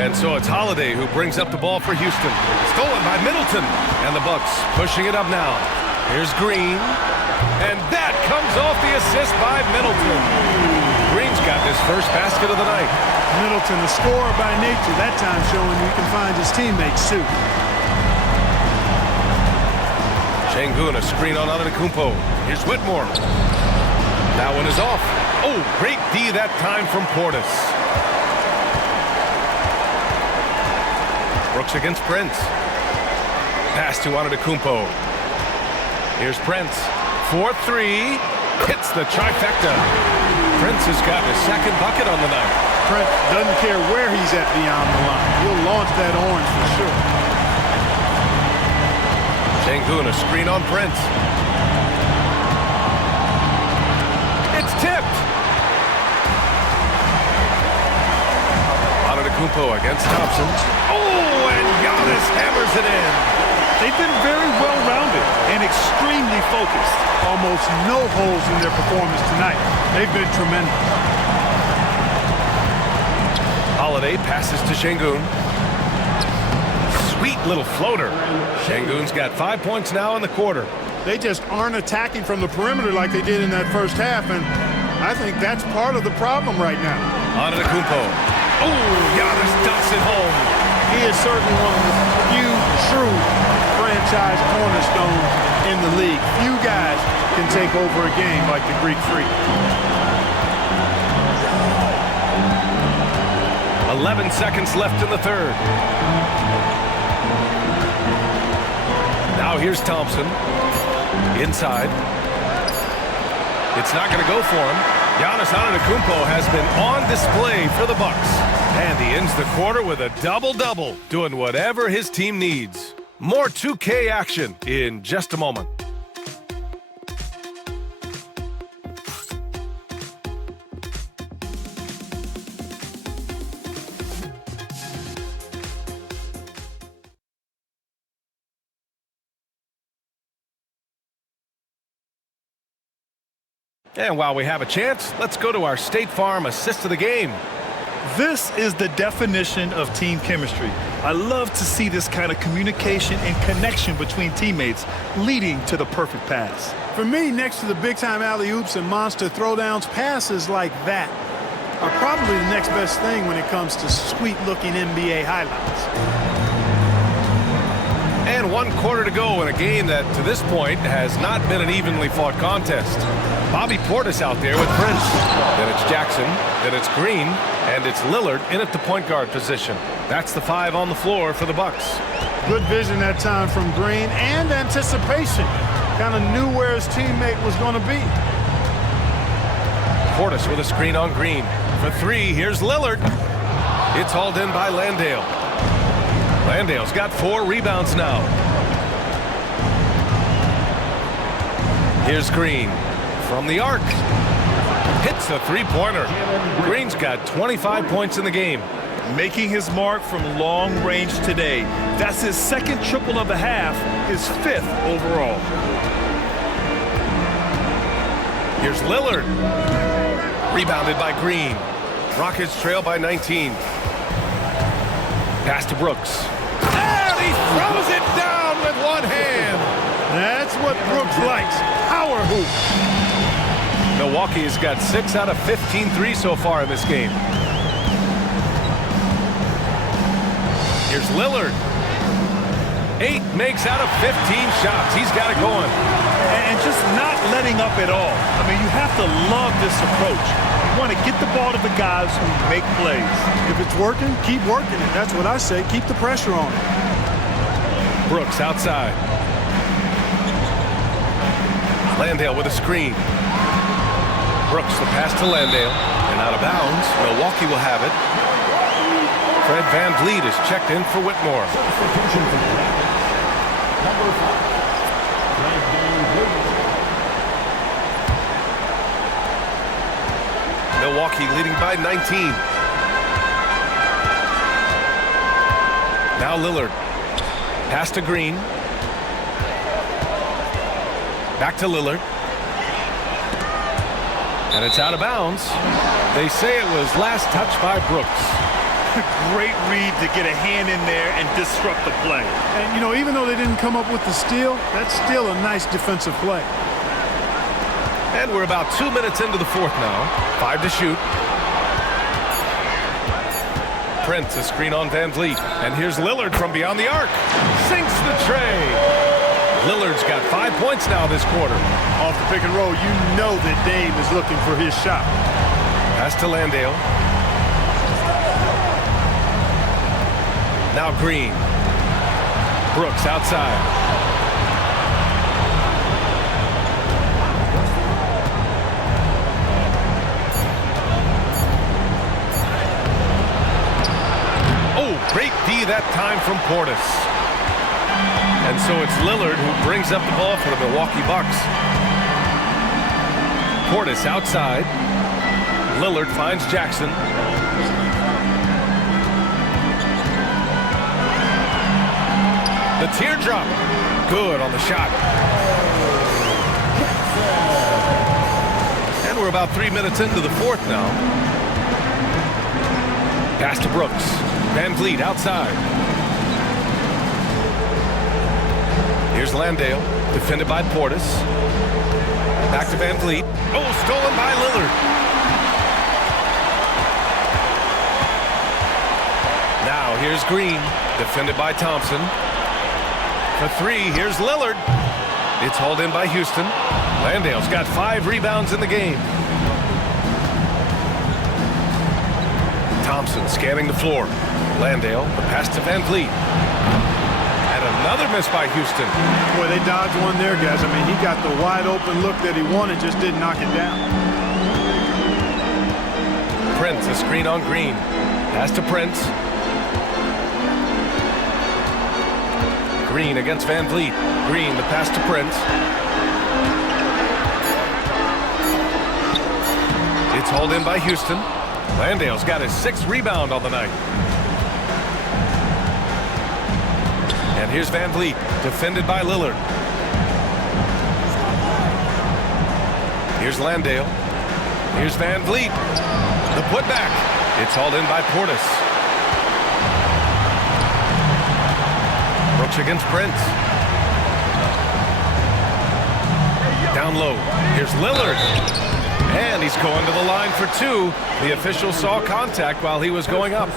And so it's Holiday who brings up the ball for Houston. Stolen by Middleton. And the Bucks pushing it up now. Here's Green. And that comes off the assist by Middleton. Green's got his first basket of the night. Middleton, the scorer by nature, that time showing you can find his teammates too. Şengün, a screen on Antetokounmpo. Here's Whitmore. That one is off. Oh, great D that time from Portis. Brooks against Prince. Pass to Antetokounmpo. Here's Prince. 4-3. Hits the trifecta. Prince has got his second bucket on the night. Prince doesn't care where he's at beyond the line. He'll launch that orange for sure. Şengün, a screen on Prince. It's tipped. Antetokounmpo against Thompson. Oh, and Giannis hammers it in. They've been very well-rounded and extremely focused. Almost no holes in their performance tonight. They've been tremendous. Holiday passes to Şengün. Sweet little floater. Şengün's got 5 points now in the quarter. They just aren't attacking from the perimeter like they did in that first half, and I think that's part of the problem right now. Antetokounmpo. Oh, Giannis dunks it home. He is certainly one of the few true franchise cornerstones in the league. Few guys can take over a game like the Greek Freak. 11 seconds left in the third. Now here's Thompson. Inside. It's not going to go for him. Giannis Antetokounmpo has been on display for the Bucks. And he ends the quarter with a double-double, doing whatever his team needs. More 2K action in just a moment. And while we have a chance, let's go to our State Farm assist of the game. This is the definition of team chemistry. I love to see this kind of communication and connection between teammates leading to the perfect pass. For me, next to the big-time alley-oops and monster throwdowns, passes like that are probably the next best thing when it comes to sweet-looking NBA highlights. And 1 quarter to go in a game that, to this point, has not been an evenly fought contest. Bobby Portis out there with Prince. Then it's Jackson. Then it's Green. And it's Lillard in at the point guard position. That's the 5 on the floor for the Bucks. Good vision that time from Green and anticipation. Kind of knew where his teammate was going to be. Portis with a screen on Green. For 3, here's Lillard. It's hauled in by Landale. Landale's got 4 rebounds now. Here's Green from the arc. Hits the three-pointer. Green's got 25 points in the game. Making his mark from long range today. That's his second triple of the half, his 5th overall. Here's Lillard. Rebounded by Green. Rockets trail by 19. Pass to Brooks. And he throws it down with one hand. That's what Brooks likes. Power hoop. Milwaukee has got 6 out of 15 threes so far in this game. Here's Lillard. 8 makes out of 15 shots. He's got it going. And just not letting up at all. I mean, you have to love this approach. You want to get the ball to the guys who make plays. If it's working, keep working it. That's what I say. Keep the pressure on it. Brooks outside. Landale with a screen. Brooks the pass to Landale. And out of bounds. Milwaukee will have it. Fred VanVleet is checked in for Whitmore. Milwaukee leading by 19. Now Lillard. Pass to Green. Back to Lillard. And it's out of bounds. They say it was last touched by Brooks. Great read to get a hand in there and disrupt the play. And, you know, even though they didn't come up with the steal, that's still a nice defensive play. And we're about 2 minutes into the fourth now. 5 to shoot. Prince, a screen on Van Vliet. And here's Lillard from beyond the arc. Sinks the tray. Lillard's got 5 points now this quarter. Off the pick and roll, you know that Dame is looking for his shot. Pass to Landale. Now Green. Brooks outside. Oh, great D that time from Portis. And so it's Lillard who brings up the ball for the Milwaukee Bucks. Portis outside. Lillard finds Jackson. The teardrop. Good on the shot. And we're about 3 minutes into the fourth now. Pass to Brooks. Van Vliet outside. Here's Landale, defended by Portis. Back to Van Vliet. Oh, stolen by Lillard. Now here's Green, defended by Thompson. For three, here's Lillard. It's hauled in by Houston. Landale's got 5 rebounds in the game. Thompson scanning the floor. Landale, the pass to Van Vliet. And another miss by Houston. Boy, they dodged one there, guys. I mean, he got the wide open look that he wanted, just didn't knock it down. Prince, a screen on Green. Pass to Prince. Green against Van Vliet. Green, the pass to Prince. It's hauled in by Houston. Landale's got his 6th rebound on the night. And here's Van Vliet, defended by Lillard. Here's Landale. Here's Van Vliet. The putback. It's hauled in by Portis. Brooks against Prince. Down low. Here's Lillard. And he's going to the line for 2. The official saw contact while he was going up.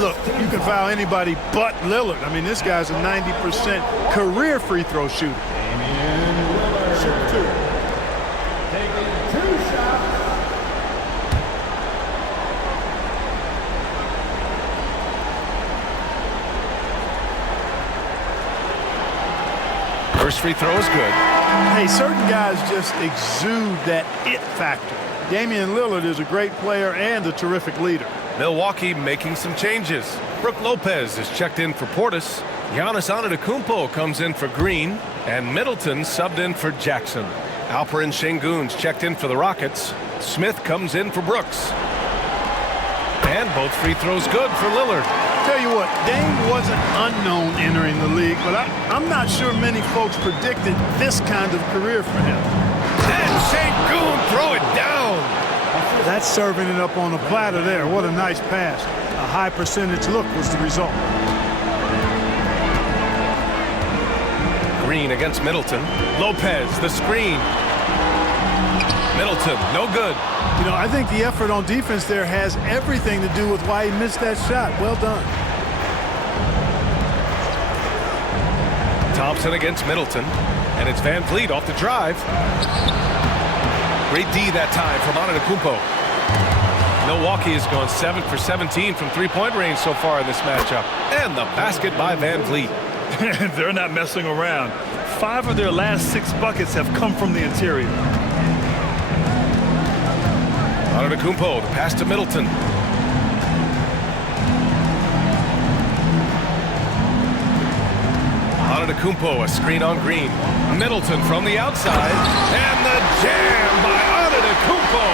Look, you can foul anybody but Lillard. I mean, this guy's a 90% career free throw shooter. First free throw is good. Hey, certain guys just exude that it factor. Damian Lillard is a great player and a terrific leader. Milwaukee making some changes. Brook Lopez is checked in for Portis. Giannis Antetokounmpo comes in for Green. And Middleton subbed in for Jackson. Alperen Şengün's checked in for the Rockets. Smith comes in for Brooks. And both free throws good for Lillard. Tell you what, Dame wasn't unknown entering the league, but I'm not sure many folks predicted this kind of career for him. And Şengün throw it down. That's serving it up on a platter there. What a nice pass. A high percentage look was the result. Green against Middleton. Lopez, the screen. Middleton, no good. You know, I think the effort on defense there has everything to do with why he missed that shot. Well done. Thompson against Middleton. And it's Van Vliet off the drive. Great D that time from Antetokounmpo. Milwaukee has gone 7 for 17 from three-point range so far in this matchup. And the basket by Van Vliet. They're not messing around. 5 of their last 6 buckets have come from the interior. Antetokounmpo, the pass to Middleton. Antetokounmpo, a screen on Green. Middleton from the outside. And the jam by Antetokounmpo.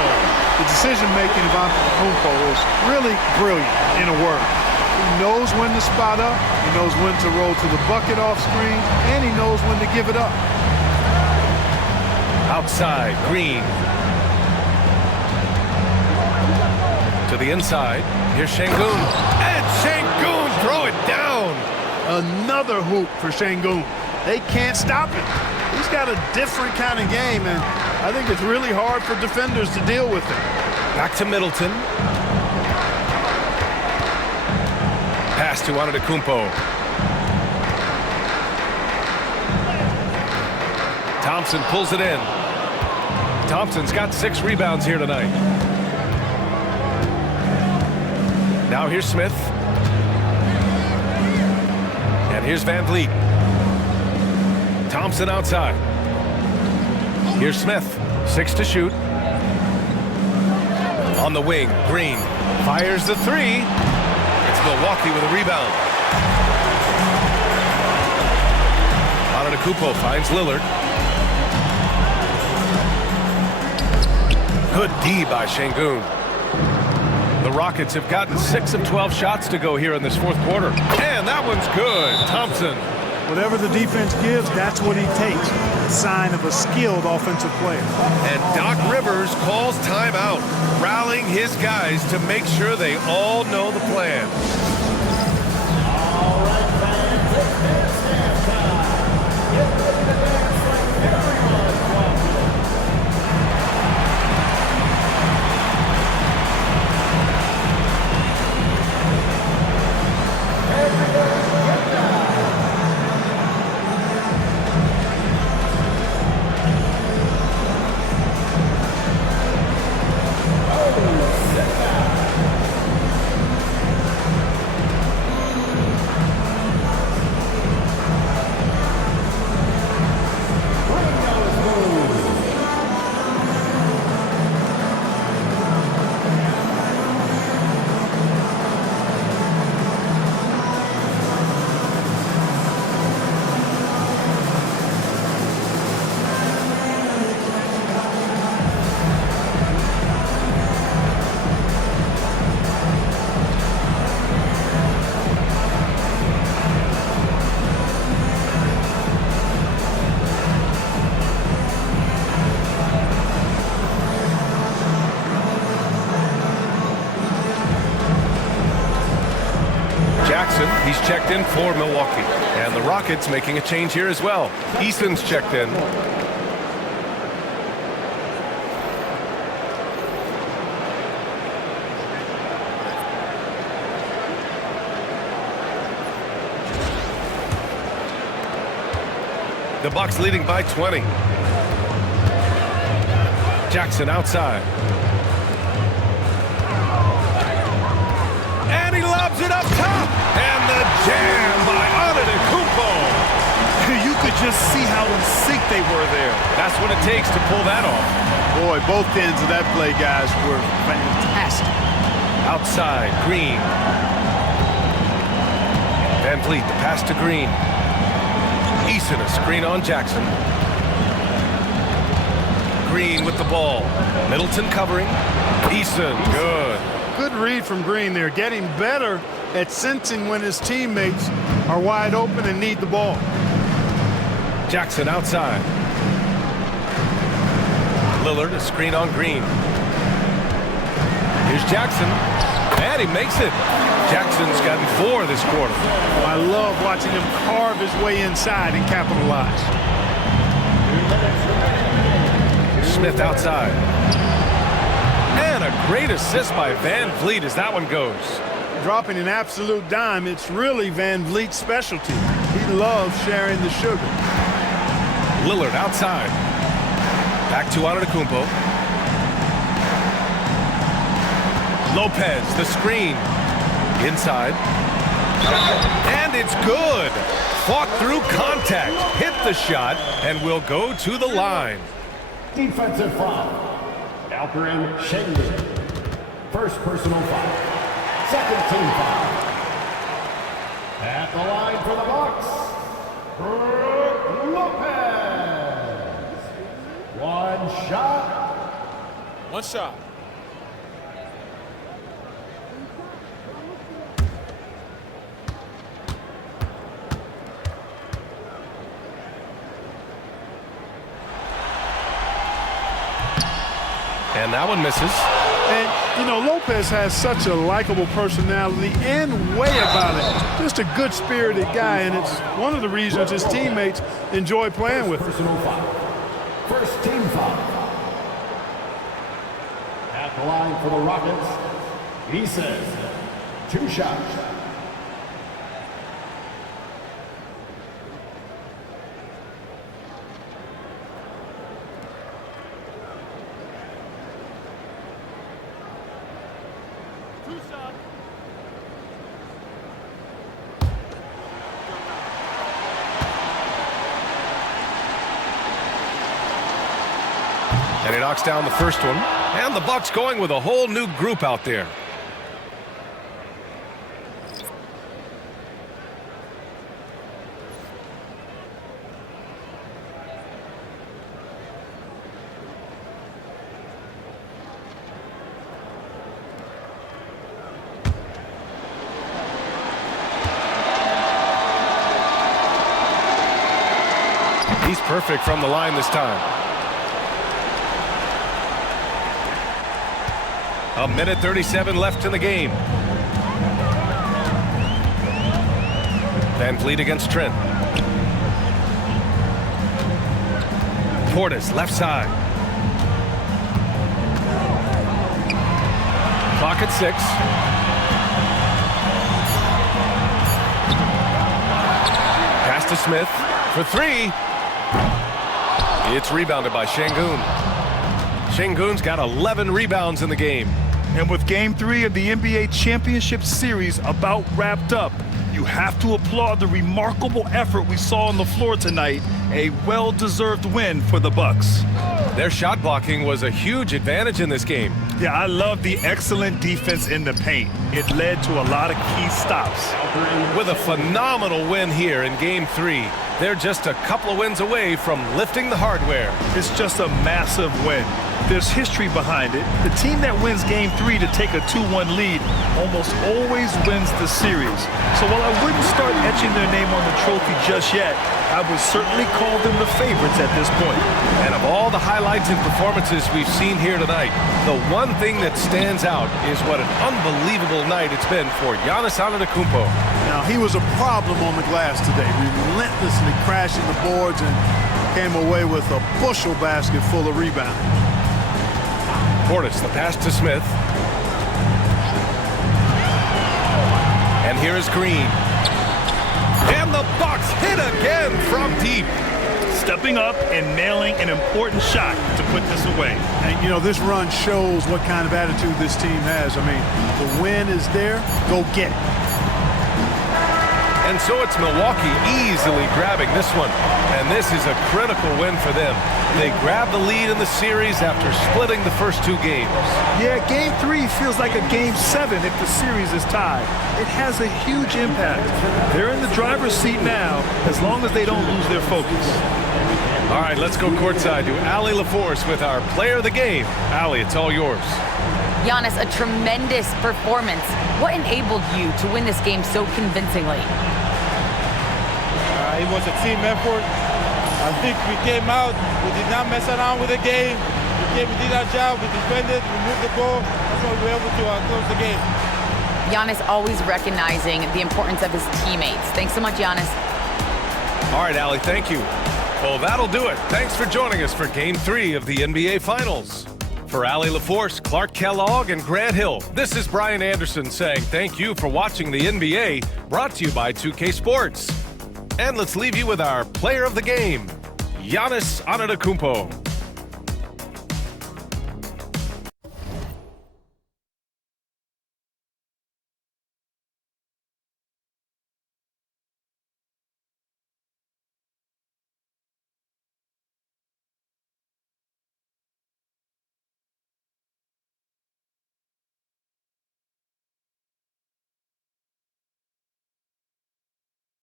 The decision-making of Antetokounmpo is really brilliant, in a word. He knows when to spot up, he knows when to roll to the bucket off screen, and he knows when to give it up. Outside, Green. To the inside. Here's Şengün. And Şengün throw it down. Another hoop for Şengün. They can't stop it. He's got a different kind of game, and I think it's really hard for defenders to deal with it. Back to Middleton. Pass to Antetokounmpo. Thompson pulls it in. Thompson's got 6 rebounds here tonight. Now here's Smith. And here's Van Vliet. Thompson outside. Here's Smith. 6 to shoot. On the wing, Green fires the 3. It's Milwaukee with a rebound. Antetokounmpo finds Lillard. Good D by Şengün. The Rockets have gotten 6 of 12 shots to go here in this 4th quarter. And that one's good. Thompson. Whatever the defense gives, that's what he takes. A sign of a skilled offensive player. And Doc Rivers calls timeout, rallying his guys to make sure they all know the plan. All right, fans, it's dance time. Get ready to dance like everyone's watching. Everybody get down. He's checked in for Milwaukee. And the Rockets making a change here as well. Eason's checked in. The Bucks leading by 20. Jackson outside. And he lobs it up top. And the jam by Antetokounmpo. You could just see how in sync they were there. That's what it takes to pull that off. Boy, both ends of that play, guys, were fantastic. Outside, Green. Van Vliet, the pass to Green. Eason, a screen on Jackson. Green with the ball. Middleton covering. Eason, good. Good read from Green there, getting better at sensing when his teammates are wide open and need the ball. Jackson outside. Lillard, a screen on Green. Here's Jackson, and he makes it. Jackson's gotten 4 this quarter. Oh, I love watching him carve his way inside and capitalize. Smith outside. And a great assist by Van Vliet as that one goes. Dropping an absolute dime, it's really Van Vliet's specialty. He loves sharing the sugar. Lillard outside. Back to Antetokounmpo. Lopez, the screen. Inside. And it's good. Fought through contact. Hit the shot and will go to the line. Defensive foul. Alperen Şengün. First personal foul. Second team foul. At the line for the Bucks, Brook Lopez. One shot. One shot. And that one misses. And, you know, Lopez has such a likable personality and way about it. Just a good-spirited guy, and it's one of the reasons his teammates enjoy playing with him. First team foul. At the line for the Rockets, he says 2 shots. And he knocks down the first one. And the Bucks going with a whole new group out there. He's perfect from the line this time. A minute 37 left in the game. Van Vliet against Trent. Portis, left side. Clock at 6. Pass to Smith for 3. It's rebounded by Şengün. Şengün's got 11 rebounds in the game. And with Game 3 of the NBA Championship Series about wrapped up, you have to applaud the remarkable effort we saw on the floor tonight. A well-deserved win for the Bucks. Their shot blocking was a huge advantage in this game. Yeah, I love the excellent defense in the paint. It led to a lot of key stops. With a phenomenal win here in Game 3, they're just a couple of wins away from lifting the hardware. It's just a massive win. There's history behind it. The team that wins Game 3 to take a 2-1 lead almost always wins the series. So while I wouldn't start etching their name on the trophy just yet, I would certainly call them the favorites at this point. And of all the highlights and performances we've seen here tonight, the one thing that stands out is what an unbelievable night it's been for Giannis Antetokounmpo. Now, he was a problem on the glass today, relentlessly crashing the boards and came away with a bushel basket full of rebounds. Portis, the pass to Smith. And here is Green. And the Bucks hit again from deep. Stepping up and nailing an important shot to put this away. And, you know, this run shows what kind of attitude this team has. I mean, the win is there. Go get it. And so it's Milwaukee easily grabbing this one. And this is a critical win for them. They grab the lead in the series after splitting the first 2 games. Yeah, Game 3 feels like a Game 7 if the series is tied. It has a huge impact. They're in the driver's seat now as long as they don't lose their focus. All right, let's go courtside to Allie LaForce with our player of the game. Allie, it's all yours. Giannis, a tremendous performance. What enabled you to win this game so convincingly? It was a team effort. I think we came out, we did not mess around with the game. We did our job, we defended, we moved the ball. That's why we were able to close the game. Giannis always recognizing the importance of his teammates. Thanks so much, Giannis. All right, Allie, thank you. Well, that'll do it. Thanks for joining us for Game 3 of the NBA Finals. For Allie LaForce, Clark Kellogg, and Grant Hill, this is Brian Anderson saying thank you for watching the NBA, brought to you by 2K Sports. And let's leave you with our player of the game, Giannis Antetokounmpo.